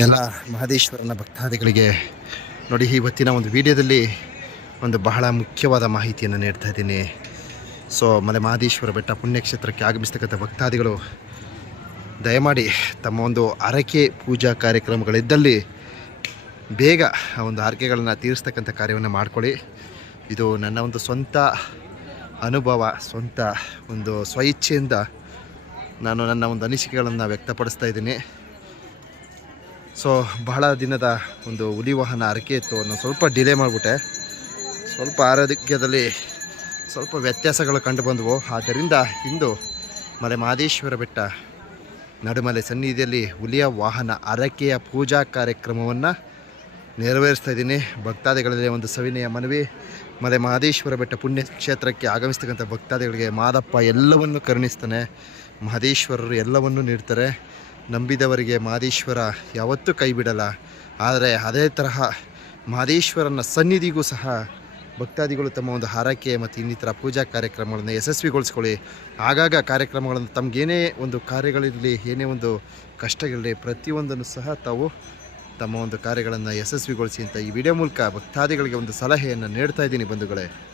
ಎಲ್ಲ ಮಹದೇಶ್ವರನ ಭಕ್ತಾದಿಗಳಿಗೆ ನೋಡಿ ಇವತ್ತಿನ ಒಂದು ವಿಡಿಯೋದಲ್ಲಿ ಒಂದು ಬಹಳ ಮುಖ್ಯವಾದ ಮಾಹಿತಿಯನ್ನು ನೀಡ್ತಾ ಇದ್ದೀನಿ. ಸೊ ಮಲೆ ಮಹದೇಶ್ವರ ಬೆಟ್ಟ ಪುಣ್ಯಕ್ಷೇತ್ರಕ್ಕೆ ಆಗಮಿಸ್ತಕ್ಕಂಥ ಭಕ್ತಾದಿಗಳು, ದಯಮಾಡಿ ತಮ್ಮ ಒಂದು ಹರಕೆ ಪೂಜಾ ಕಾರ್ಯಕ್ರಮಗಳಿದ್ದಲ್ಲಿ ಬೇಗ ಆ ಒಂದು ಹರಕೆಗಳನ್ನು ತೀರಿಸ್ತಕ್ಕಂಥ ಕಾರ್ಯವನ್ನು ಮಾಡಿಕೊಳ್ಳಿ. ಇದು ನನ್ನ ಒಂದು ಸ್ವಂತ ಅನುಭವ, ಸ್ವಂತ ಒಂದು ಸ್ವಇಚ್ಛೆಯಿಂದ ನಾನು ನನ್ನ ಒಂದು ಅನಿಸಿಕೆಗಳನ್ನು ವ್ಯಕ್ತಪಡಿಸ್ತಾ ಇದ್ದೀನಿ. ಸೊ, ಬಹಳ ದಿನದ ಒಂದು ಹುಲಿ ವಾಹನ ಹರಕೆ ಇತ್ತು. ನಾನು ಸ್ವಲ್ಪ ಡಿಲೇ ಮಾಡಿಬಿಟ್ಟೆ. ಸ್ವಲ್ಪ ಆರೋಗ್ಯದಲ್ಲಿ ಸ್ವಲ್ಪ ವ್ಯತ್ಯಾಸಗಳು ಕಂಡು ಬಂದವು. ಆದ್ದರಿಂದ ಇಂದು ಮಲೆ ಮಹದೇಶ್ವರ ಬೆಟ್ಟ ನಡುಮಲೆ ಸನ್ನಿಧಿಯಲ್ಲಿ ಹುಲಿಯ ವಾಹನ ಹರಕೆಯ ಪೂಜಾ ಕಾರ್ಯಕ್ರಮವನ್ನು ನೆರವೇರಿಸ್ತಾ ಇದ್ದೀನಿ. ಭಕ್ತಾದಿಗಳಲ್ಲಿ ಒಂದು ಸವಿನಯ ಮನವಿ. ಮಲೆ ಮಹದೇಶ್ವರ ಬೆಟ್ಟ ಪುಣ್ಯ ಕ್ಷೇತ್ರಕ್ಕೆ ಆಗಮಿಸ್ತಕ್ಕಂಥ ಭಕ್ತಾದಿಗಳಿಗೆ ಮಾದಪ್ಪ ಎಲ್ಲವನ್ನು ಕರುಣಿಸ್ತಾನೆ. ಮಹದೇಶ್ವರರು ಎಲ್ಲವನ್ನು ನೀಡ್ತಾರೆ. ನಂಬಿದವರಿಗೆ ಮಾದೇಶ್ವರ ಯಾವತ್ತೂ ಕೈ ಬಿಡಲ್ಲ ಆದರೆ ಅದೇ ತರಹ ಮಾದೇಶ್ವರನ ಸನ್ನಿಧಿಗೂ ಸಹ ಭಕ್ತಾದಿಗಳು ತಮ್ಮ ಒಂದು ಹಾರೈಕೆ ಮತ್ತು ಇನ್ನಿತರ ಪೂಜಾ ಕಾರ್ಯಕ್ರಮಗಳನ್ನು ಯಶಸ್ವಿಗೊಳಿಸ್ಕೊಳ್ಳಿ. ಆಗಾಗ ಕಾರ್ಯಕ್ರಮಗಳನ್ನು ತಮಗೇನೇ ಒಂದು ಕಾರ್ಯಗಳಿರಲಿ, ಏನೇ ಒಂದು ಕಷ್ಟಗಳಿರಲಿ, ಪ್ರತಿಯೊಂದನ್ನು ಸಹ ತಾವು ತಮ್ಮ ಒಂದು ಕಾರ್ಯಗಳನ್ನು ಯಶಸ್ವಿಗೊಳಿಸಿ ಅಂತ ಈ ವಿಡಿಯೋ ಮೂಲಕ ಭಕ್ತಾದಿಗಳಿಗೆ ಒಂದು ಸಲಹೆಯನ್ನು ನೀಡ್ತಾ ಇದ್ದೀನಿ ಬಂಧುಗಳೇ.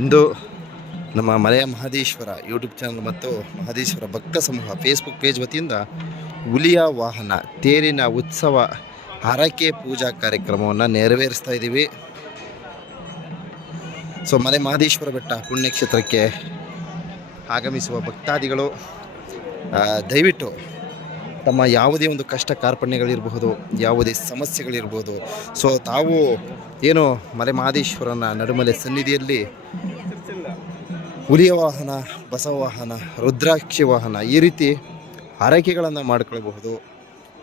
ಇಂದು ನಮ್ಮ ಮಲೆಯ ಮಹದೇಶ್ವರ ಯೂಟ್ಯೂಬ್ ಚಾನಲ್ ಮತ್ತು ಮಹದೇಶ್ವರ ಭಕ್ತ ಸಮೂಹ ಫೇಸ್ಬುಕ್ ಪೇಜ್ ವತಿಯಿಂದ ಹುಲಿಯ ವಾಹನ, ತೇರಿನ ಉತ್ಸವ, ಹರಕೆ ಪೂಜಾ ಕಾರ್ಯಕ್ರಮವನ್ನು ನೆರವೇರಿಸ್ತಾ ಇದ್ದೀವಿ. ಸೊ ಮಲೆ ಮಹದೇಶ್ವರ ಬೆಟ್ಟ ಪುಣ್ಯಕ್ಷೇತ್ರಕ್ಕೆ ಆಗಮಿಸುವ ಭಕ್ತಾದಿಗಳು ದಯವಿಟ್ಟು ತಮ್ಮ ಯಾವುದೇ ಒಂದು ಕಷ್ಟ ಕಾರ್ಪಣ್ಯಗಳಿರಬಹುದು, ಯಾವುದೇ ಸಮಸ್ಯೆಗಳಿರ್ಬೋದು ಸೊ ತಾವು ಏನು ಮಲೆ ಮಹದೇಶ್ವರನ ನಡುಮಲೆ ಸನ್ನಿಧಿಯಲ್ಲಿ ಹುಲಿಯ ವಾಹನ ಬಸವ ವಾಹನ, ರುದ್ರಾಕ್ಷಿ ವಾಹನ ಈ ರೀತಿ ಆರೈಕೆಗಳನ್ನು ಮಾಡ್ಕೊಳ್ಬಹುದು.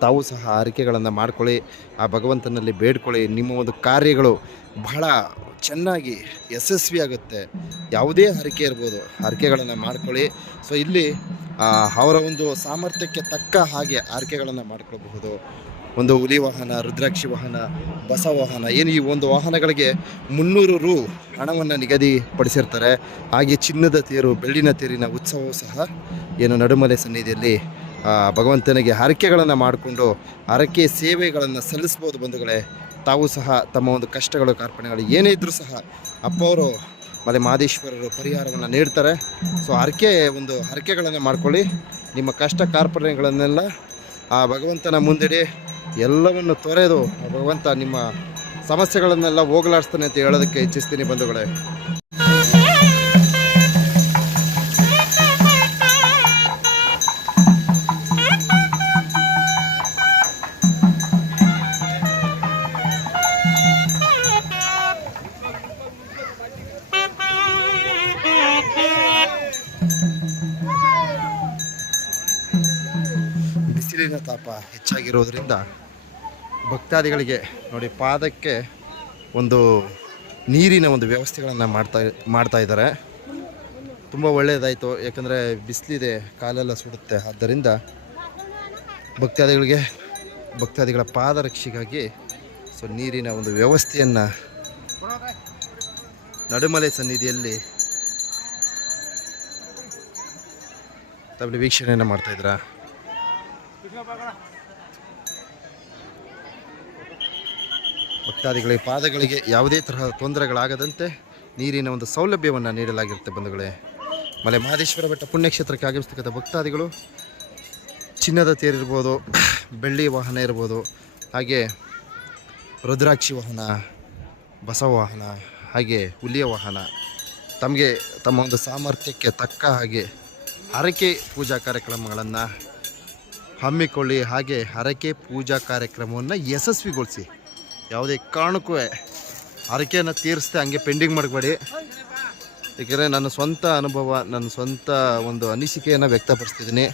ತಾವು ಸಹ ಹರಿಕೆಗಳನ್ನು ಮಾಡ್ಕೊಳ್ಳಿ, ಆ ಭಗವಂತನಲ್ಲಿ ಬೇಡ್ಕೊಳ್ಳಿ. ನಿಮ್ಮ ಒಂದು ಕಾರ್ಯಗಳು ಬಹಳ ಚೆನ್ನಾಗಿ ಯಶಸ್ವಿ ಆಗುತ್ತೆ. ಯಾವುದೇ ಹರಕೆ ಇರ್ಬೋದು ಹರಕೆಗಳನ್ನು ಮಾಡ್ಕೊಳ್ಳಿ. ಸೊ ಇಲ್ಲಿ ಅವರ ಒಂದು ಸಾಮರ್ಥ್ಯಕ್ಕೆ ತಕ್ಕ ಹಾಗೆ ಹರಕೆಗಳನ್ನು ಮಾಡ್ಕೊಳ್ಬಹುದು. ಒಂದು ಹುಲಿ ವಾಹನ, ರುದ್ರಾಕ್ಷಿ ವಾಹನ, ಬಸ ವಾಹನ, ಏನು ಈ ಒಂದು ವಾಹನಗಳಿಗೆ ಮುನ್ನೂರು ರು ಹಣವನ್ನು ನಿಗದಿಪಡಿಸಿರ್ತಾರೆ. ಹಾಗೆ ಚಿನ್ನದ ತೇರು, ಬೆಳ್ಳಿನ ತೇರಿನ ಉತ್ಸವವು ಸಹ ಏನು ನಡುಮಲೆ ಸನ್ನಿಧಿಯಲ್ಲಿ ಭಗವಂತನಿಗೆ ಹರಕೆಗಳನ್ನು ಮಾಡಿಕೊಂಡು ಹರಕೆ ಸೇವೆಗಳನ್ನು ಸಲ್ಲಿಸ್ಬೋದು ಬಂಧುಗಳೇ. ತಾವು ಸಹ ತಮ್ಮ ಒಂದು ಕಷ್ಟಗಳು ಕಾರ್ಪಣೆಗಳು ಏನೇ ಇದ್ದರೂ ಸಹ ಅಪ್ಪವರು ಮಲೆ ಮಹದೇಶ್ವರರು ಪರಿಹಾರವನ್ನು ನೀಡ್ತಾರೆ. ಸೊ ಹರಕೆ ಒಂದು ಹರಕೆಗಳನ್ನು ಮಾಡ್ಕೊಳ್ಳಿ. ನಿಮ್ಮ ಕಷ್ಟ ಕಾರ್ಪಣೆಗಳನ್ನೆಲ್ಲ ಆ ಭಗವಂತನ ಮುಂದಿಡಿ ಎಲ್ಲವನ್ನು ತೊರೆದು ಭಗವಂತ ನಿಮ್ಮ ಸಮಸ್ಯೆಗಳನ್ನೆಲ್ಲ ಹೋಗಲಾಡಿಸ್ತಾನೆ ಅಂತ ಹೇಳೋದಕ್ಕೆ ಇಚ್ಛಿಸ್ತೀನಿ ಬಂಧುಗಳೇ. ಬಿಸಿಲಿನ ತಾಪ ಹೆಚ್ಚಾಗಿರೋದ್ರಿಂದ ಭಕ್ತಾದಿಗಳಿಗೆ ನೋಡಿ ಪಾದಕ್ಕೆ ಒಂದು ನೀರಿನ ಒಂದು ವ್ಯವಸ್ಥೆಗಳನ್ನು ಮಾಡ್ತಾ ಮಾಡ್ತಾ ಇದ್ದಾರೆ. ತುಂಬ ಒಳ್ಳೆಯದಾಯಿತು. ಯಾಕಂದರೆ ಬಿಸಿಲಿದೆ, ಕಾಲೆಲ್ಲ ಸುಡುತ್ತೆ. ಆದ್ದರಿಂದ ಭಕ್ತಾದಿಗಳಿಗೆ, ಭಕ್ತಾದಿಗಳ ಪಾದರಕ್ಷೆಗಾಗಿ ಸೊ ನೀರಿನ ಒಂದು ವ್ಯವಸ್ಥೆಯನ್ನು ನಡುಮಲೆ ಸನ್ನಿಧಿಯಲ್ಲಿ ತಮ್ಮ ವೀಕ್ಷಣೆಯನ್ನು ಮಾಡ್ತಾ ಇದ್ದೀರಾ ಭಕ್ತಾದಿಗಳಿಗೆ ಪಾದಗಳಿಗೆ ಯಾವುದೇ ತರಹ ತೊಂದರೆಗಳಾಗದಂತೆ ನೀರಿನ ಒಂದು ಸೌಲಭ್ಯವನ್ನು ನೀಡಲಾಗಿರುತ್ತೆ ಬಂಧುಗಳೇ. ಮಲೆ ಮಹದೇಶ್ವರ ಬೆಟ್ಟ ಪುಣ್ಯಕ್ಷೇತ್ರಕ್ಕೆ ಆಗಮಿಸ್ತಕ್ಕಂಥ ಭಕ್ತಾದಿಗಳು, ಚಿನ್ನದ ತೇರಿರ್ಬೋದು ಬೆಳ್ಳಿ ವಾಹನ ಇರ್ಬೋದು, ಹಾಗೆ ರುದ್ರಾಕ್ಷಿ ವಾಹನ, ಬಸವ ವಾಹನ, ಹಾಗೆ ಹುಲಿಯ ವಾಹನ, ತಮಗೆ ತಮ್ಮ ಒಂದು ಸಾಮರ್ಥ್ಯಕ್ಕೆ ತಕ್ಕ ಹಾಗೆ ಹರಕೆ ಪೂಜಾ ಕಾರ್ಯಕ್ರಮಗಳನ್ನು ಹಮ್ಮಿಕೊಳ್ಳಿ. ಹಾಗೆ ಹರಕೆ ಪೂಜಾ ಕಾರ್ಯಕ್ರಮವನ್ನು ಯಶಸ್ವಿಗೊಳಿಸಿ. ಯಾವುದೇ ಕಾರಣಕ್ಕೂ ಹರಕೆಯನ್ನು ತೀರಿಸ್ದೆ ಹಂಗೆ ಪೆಂಡಿಂಗ್ ಮಾಡಬೇಡಿ. ಏಕೆಂದರೆ ನನ್ನ ಸ್ವಂತ ಅನುಭವ, ನನ್ನ ಸ್ವಂತ ಒಂದು ಅನಿಸಿಕೆಯನ್ನು ವ್ಯಕ್ತಪಡಿಸ್ತಿದ್ದೀನಿ.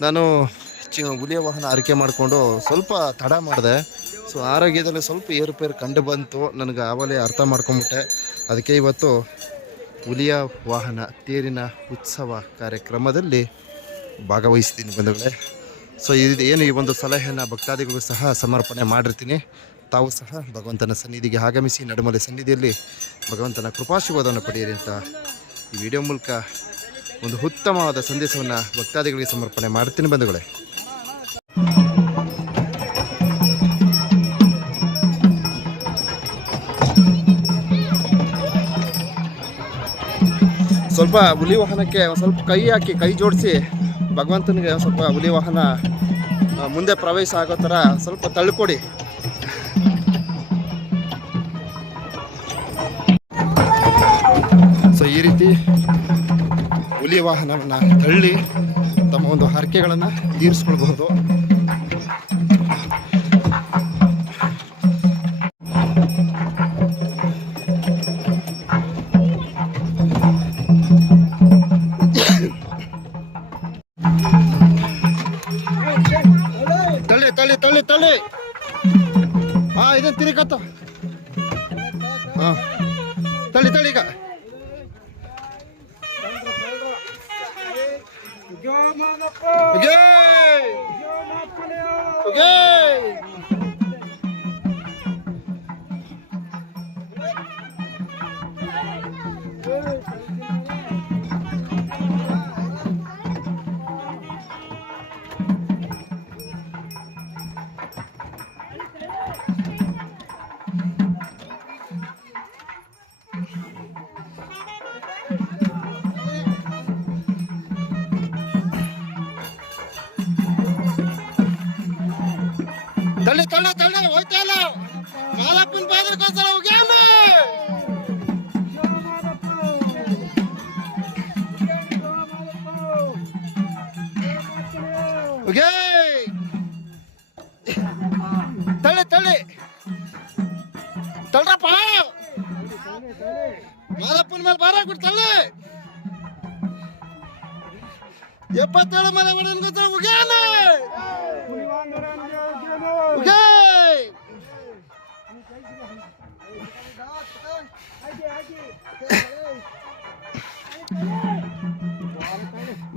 ನಾನು ಚಿ ಹುಲಿಯ ವಾಹನ ಆರೈಕೆ ಮಾಡಿಕೊಂಡು ಸ್ವಲ್ಪ ತಡ ಮಾಡಿದೆ. ಸೊ, ಆರೋಗ್ಯದಲ್ಲಿ ಸ್ವಲ್ಪ ಏರುಪೇರು ಕಂಡು ಬಂತು. ನನಗೆ ಆವಲೇ ಅರ್ಥ ಮಾಡ್ಕೊಂಬಿಟ್ಟೆ. ಅದಕ್ಕೆ ಇವತ್ತು ಹುಲಿಯ ವಾಹನ ತೇರಿನ ಉತ್ಸವ ಕಾರ್ಯಕ್ರಮದಲ್ಲಿ ಭಾಗವಹಿಸ್ತೀನಿ ಬಂಧುಗಳೇ. ಸೊ ಇದು ಏನು ಈ ಒಂದು ಸಲಹೆಯನ್ನು ಭಕ್ತಾದಿಗಳು ಸಹ ಸಮರ್ಪಣೆ ಮಾಡಿರ್ತೀನಿ. ತಾವು ಸಹ ಭಗವಂತನ ಸನ್ನಿಧಿಗೆ ಆಗಮಿಸಿ ನಡುಮಲೆ ಸನ್ನಿಧಿಯಲ್ಲಿ ಭಗವಂತನ ಕೃಪಾಶೀರ್ವಾದವನ್ನು ಪಡೆಯಿರಿ ಅಂತ ಈ ವಿಡಿಯೋ ಮೂಲಕ ಒಂದು ಉತ್ತಮವಾದ ಸಂದೇಶವನ್ನು ಭಕ್ತಾದಿಗಳಿಗೆ ಸಮರ್ಪಣೆ ಮಾಡ್ತೀನಿ ಬಂಧುಗಳೇ. ಸ್ವಲ್ಪ ಹುಲಿ ವಾಹನಕ್ಕೆ ಸ್ವಲ್ಪ ಕೈ ಹಾಕಿ, ಕೈ ಜೋಡಿಸಿ ಭಗವಂತನಿಗೆ ಸ್ವಲ್ಪ ಹುಲಿ ವಾಹನ ಮುಂದೆ ಪ್ರವೇಶ ಆಗೋ ಥರ ಸ್ವಲ್ಪ ತಳ್ಳಿಕೊಡಿ ಸೊ, ಈ ರೀತಿ ಹುಲಿ ವಾಹನವನ್ನು ತಳ್ಳಿ ತಮ್ಮ ಒಂದು ಹರಕೆಗಳನ್ನು ತೀರಿಸ್ಕೊಳ್ಬಹುದು. ತಳ್ಳಿ. ಹಾ ಇದನ್ನ ತಿರುಗತ್ತ ಹಾ ತಳ್ಳಿ ತಳ್ಳಿ ಈಗ! ಉಗೇ! ತಳ್ಳಿ, ತಳ್ಳ ತಳ್ಳ, ಹೋಯ್ತಾ ಇಲ್ಲ. ಮಾಲಪ್ಪನ ಬಾದ್ರಕ್ಕೋಸ್ಕರ ಹೋಗ್ಯಾನ. ಉಗೇ! ತಳ್ಳಿ ತಳ್ಳಿ. ತಳ್ರಪ್ಪ. ಮಾಲಪ್ಪನ ಮೇಲೆ ಬಾರ ಬಿಟ್ಟು ತಳ್ಳಿ. ಎಪ್ಪತ್ತೇಳು ಮನೆ ಹೊಡೆನ್ಗೋಸ್ಕರ ಉಗ್ಯಾನ ಉಗೇ!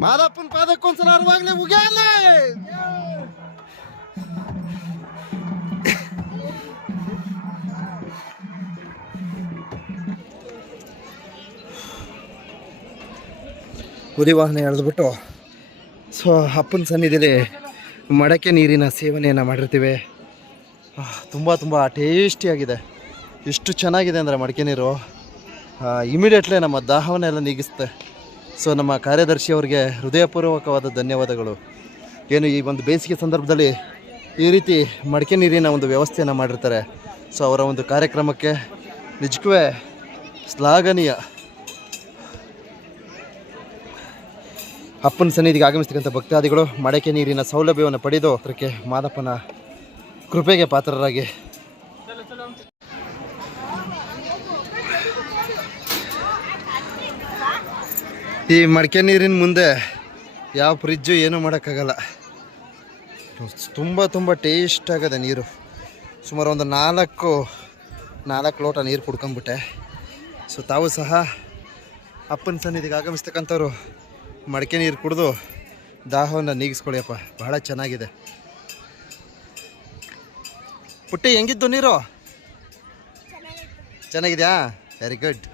ಮಾದಪ್ಪನ ಪಾದಕ್ಕೊಂದ್ಸಲ ಅರ್ವಾಗ್ಲೇ ಉಗ್ಯಾಲೆ. ಕುರಿ ವಾಹನ ಎಳೆದ್ಬಿಟ್ಟು ಸೊ ಅಪ್ಪನ ಸನ್ನಿಧಿಲಿ ಮಡಕೆ ನೀರಿನ ಸೇವನೆಯನ್ನು ಮಾಡಿರ್ತೀವಿ. ತುಂಬ ತುಂಬ ಟೇಸ್ಟಿಯಾಗಿದೆ. ಎಷ್ಟು ಚೆನ್ನಾಗಿದೆ ಅಂದರೆ ಮಡಕೆ ನೀರು. ಇಮಿಡಿಯೇಟ್ಲಿ ನಮ್ಮ ದಾಹವನ್ನೆಲ್ಲ ನೀಗಿಸುತ್ತೆ. ಸೊ ನಮ್ಮ ಕಾರ್ಯದರ್ಶಿ ಅವರಿಗೆ ಹೃದಯಪೂರ್ವಕವಾದ ಧನ್ಯವಾದಗಳು. ಏನು ಈ ಒಂದು ಬೇಸಿಗೆ ಸಂದರ್ಭದಲ್ಲಿ ಈ ರೀತಿ ಮಡಕೆ ನೀರಿನ ಒಂದು ವ್ಯವಸ್ಥೆಯನ್ನು ಮಾಡಿರ್ತಾರೆ. ಸೊ ಅವರ ಒಂದು ಕಾರ್ಯಕ್ರಮಕ್ಕೆ ನಿಜಕ್ಕೂ ಶ್ಲಾಘನೀಯ ಅಪ್ಪನ ಸನ್ನಿಧಿಗೆ ಆಗಮಿಸ್ತಕ್ಕಂಥ ಭಕ್ತಾದಿಗಳು ಮಡಕೆ ನೀರಿನ ಸೌಲಭ್ಯವನ್ನು ಪಡೆದು ಅದಕ್ಕೆ ಮಾದಪ್ಪನ ಕೃಪೆಗೆ ಪಾತ್ರರಾಗಿ. ಈ ಮಡಕೆ ನೀರಿನ ಮುಂದೆ ಯಾವ ಫ್ರಿಜ್ಜು ಏನೂ ಮಾಡೋಕ್ಕಾಗಲ್ಲ. ತುಂಬ ತುಂಬ ಟೇಸ್ಟ್ ಆಗದೆ ನೀರು. ಸುಮಾರು ಒಂದು ನಾಲ್ಕು ನಾಲ್ಕು ಲೋಟ ನೀರು ಕುಡ್ಕೊಂಬಿಟ್ಟೆ ಸೊ ತಾವು ಸಹ ಅಪ್ಪನ ಸನ್ನಿಧಿಗೆ ಆಗಮಿಸ್ತಕ್ಕಂಥವ್ರು ಮಡಕೆ ನೀರು ಕುಡಿದು ದಾಹವನ್ನು ನೀಗಿಸ್ಕೊಳ್ಳಿಯಪ್ಪ. ಬಹಳ ಚೆನ್ನಾಗಿದೆ. ಪುಟ್ಟಿ, ಹೆಂಗಿದ್ದು ನೀರು? ಚೆನ್ನಾಗಿದೆಯಾ? ವೆರಿ ಗುಡ್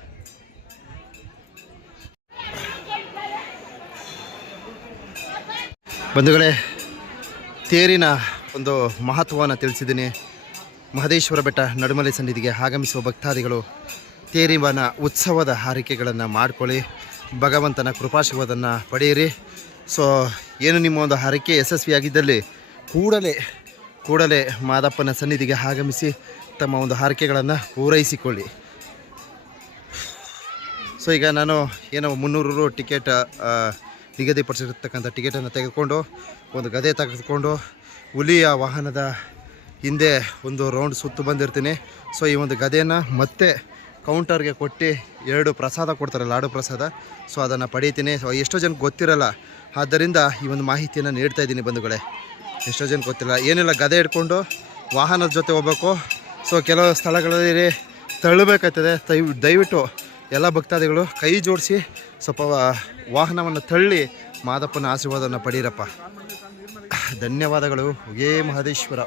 ಬಂಧುಗಳೇ, ತೇರಿನ ಒಂದು ಮಹತ್ವವನ್ನು ತಿಳಿಸಿದ್ದೀನಿ. ಮಹದೇಶ್ವರ ಬೆಟ್ಟ ನಡುಮಲೆ ಸನ್ನಿಧಿಗೆ ಆಗಮಿಸುವ ಭಕ್ತಾದಿಗಳು ತೇರಿವನ ಉತ್ಸವದ ಹಾರಿಕೆಗಳನ್ನು ಮಾಡಿಕೊಳ್ಳಿ. ಭಗವಂತನ ಕೃಪಾಶೀರ್ವಾದನ್ನು ಪಡೆಯಿರಿ. ಸೊ ಏನು ನಿಮ್ಮ ಒಂದು ಹರಕೆ ಯಶಸ್ವಿಯಾಗಿದ್ದಲ್ಲಿ ಕೂಡಲೇ ಕೂಡಲೇ ಮಾದಪ್ಪನ ಸನ್ನಿಧಿಗೆ ಆಗಮಿಸಿ ತಮ್ಮ ಒಂದು ಹರಕೆಗಳನ್ನು ಪೂರೈಸಿಕೊಳ್ಳಿ. ಸೊ ಈಗ ನಾನು ಏನೋ ಮುನ್ನೂರು ಟಿಕೆಟ್ ನಿಗದಿಪಡಿಸಿರ್ತಕ್ಕಂಥ ಟಿಕೆಟನ್ನು ತೆಗೆದುಕೊಂಡು, ಒಂದು ಗದೆ ತೆಗೆದುಕೊಂಡು, ಹುಲಿಯ ವಾಹನದ ಹಿಂದೆ ಒಂದು ರೌಂಡ್ ಸುತ್ತು ಬಂದಿರ್ತೀನಿ. ಸೊ ಈ ಒಂದು ಗದೆಯನ್ನು ಮತ್ತೆ ಕೌಂಟರ್ಗೆ ಕೊಟ್ಟು ಎರಡು ಪ್ರಸಾದ ಕೊಡ್ತಾರೆ, ಲಾಡು ಪ್ರಸಾದ. ಸೊ, ಅದನ್ನು ಪಡೀತೀನಿ. ಸೊ, ಎಷ್ಟೋ ಜನಕ್ಕೆ ಗೊತ್ತಿರಲ್ಲ. ಆದ್ದರಿಂದ ಈ ಒಂದು ಮಾಹಿತಿಯನ್ನು ನೀಡ್ತಾ ಇದ್ದೀನಿ ಬಂಧುಗಳೇ. ಎಷ್ಟೋ ಜನಕ್ಕೆ ಗೊತ್ತಿಲ್ಲ ಏನಿಲ್ಲ ಗದೆ ಹಿಡ್ಕೊಂಡು ವಾಹನದ ಜೊತೆ ಹೋಗ್ಬೇಕು. ಸೊ, ಕೆಲವು ಸ್ಥಳಗಳಲ್ಲಿ ತಳ್ಳಬೇಕಾಗ್ತದೆ. ದಯ ದಯವಿಟ್ಟು ಎಲ್ಲ ಭಕ್ತಾದಿಗಳು ಕೈ ಜೋಡಿಸಿ ಸ್ವಲ್ಪ ವಾಹನವನ್ನು ತಳ್ಳಿ ಮಾದಪ್ಪನ ಆಶೀರ್ವಾದವನ್ನು ಪಡೀರಪ್ಪ. ಧನ್ಯವಾದಗಳು. ಹೇ ಮಹದೇಶ್ವರ.